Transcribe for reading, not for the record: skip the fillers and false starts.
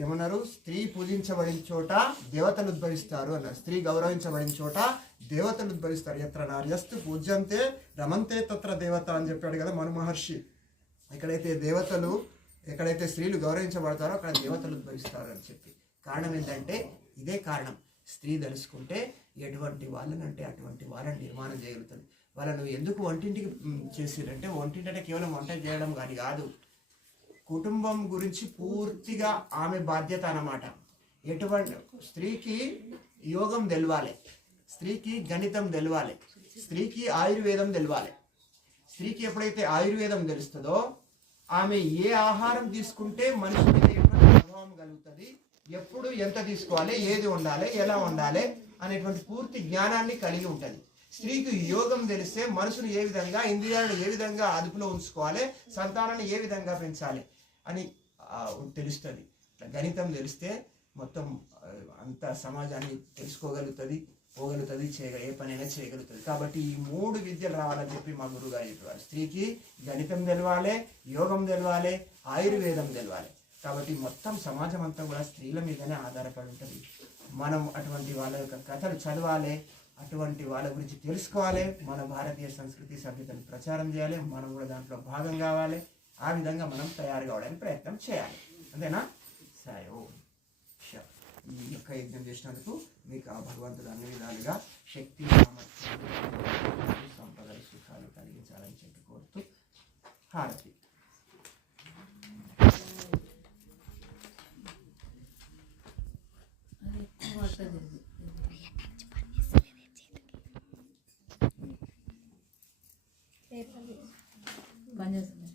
ఏమన్నారు? స్త్రీ పూజించబడిన చోట దేవతలు ఉద్భవిస్తారు అన్నారు. స్త్రీ గౌరవించబడిన చోట దేవతలు ఉద్భవిస్తారు. ఎత్ర నార్యస్తు పూజ్యంతే రమంతే తత్ర దేవత అని చెప్పాడు కదా మను మహర్షి. ఎక్కడైతే స్త్రీలు గౌరవించబడతారో అక్కడ దేవతలు ఉద్భవిస్తారు అని చెప్పి. కారణం ఏంటంటే ఇదే కారణం. స్త్రీ తెలుసుకుంటే ఎటువంటి వాళ్ళనంటే అటువంటి వాళ్ళని నిర్మాణం చేయగలుగుతుంది. వాళ్ళను ఎందుకు వంటింటికి చేసిరంటే, వంటింటి అంటే కేవలం వంట చేయడం కానీ కాదు, కుటుంబం గురించి పూర్తిగా ఆమె బాధ్యత అన్నమాట. ఎటువంటి స్త్రీకి యోగం తెలవాలి, స్త్రీకి గణితం తెలవాలి, స్త్రీకి ఆయుర్వేదం తెలవాలి. స్త్రీకి ఎప్పుడైతే ఆయుర్వేదం తెలుస్తుందో ఆమె ఏ ఆహారం తీసుకుంటే మనిషి మీద ఎటువంటి ప్రభావం కలుగుతుంది, ఎప్పుడు ఎంత తీసుకోవాలి, ఏది ఉండాలి, ఎలా ఉండాలి అనేటువంటి పూర్తి జ్ఞానాన్ని కలిగి ఉంటుంది. స్త్రీకి యోగం తెలిస్తే మనసును ఏ విధంగా, ఇంద్రియాలను ఏ విధంగా అదుపులో ఉంచుకోవాలి, సంతానాన్ని ఏ విధంగా పెంచాలి అని తెలుస్తుంది. గణితం తెలిస్తే మొత్తం అంత సమాజాన్ని తెలుసుకోగలుగుతుంది, పోగలుగుతుంది, ఏ పనైనా చేయగలుగుతుంది. కాబట్టి ఈ 3 విద్యలు రావాలని చెప్పి మా గురువు గారు చెప్పేవారు. స్త్రీకి గణితం తెలవాలి, యోగం తెలవాలి, ఆయుర్వేదం తెలవాలి. కాబట్టి మొత్తం సమాజం అంతా కూడా స్త్రీల మీదనే ఆధారపడి ఉంటుంది. మనం అటువంటి వాళ్ళ యొక్క కథలు చదవాలి, అటువంటి వాళ్ళ గురించి తెలుసుకోవాలి, మన భారతీయ సంస్కృతి సభ్యతను ప్రచారం చేయాలి, మనం కూడా దాంట్లో భాగం కావాలి. ఆ విధంగా మనం తయారు కావడానికి ప్రయత్నం చేయాలి. అంతేనా? సరే. ఈ యొక్క యజ్ఞం చేసినందుకు మీకు ఆ భగవంతుడు అన్ని విధాలుగా శక్తి, సామర్థ్యాలు, సంపదలు, సుఖాలు కలిగించాలని చెప్పి కోరుతూ హారతి. పని చేస్తుంది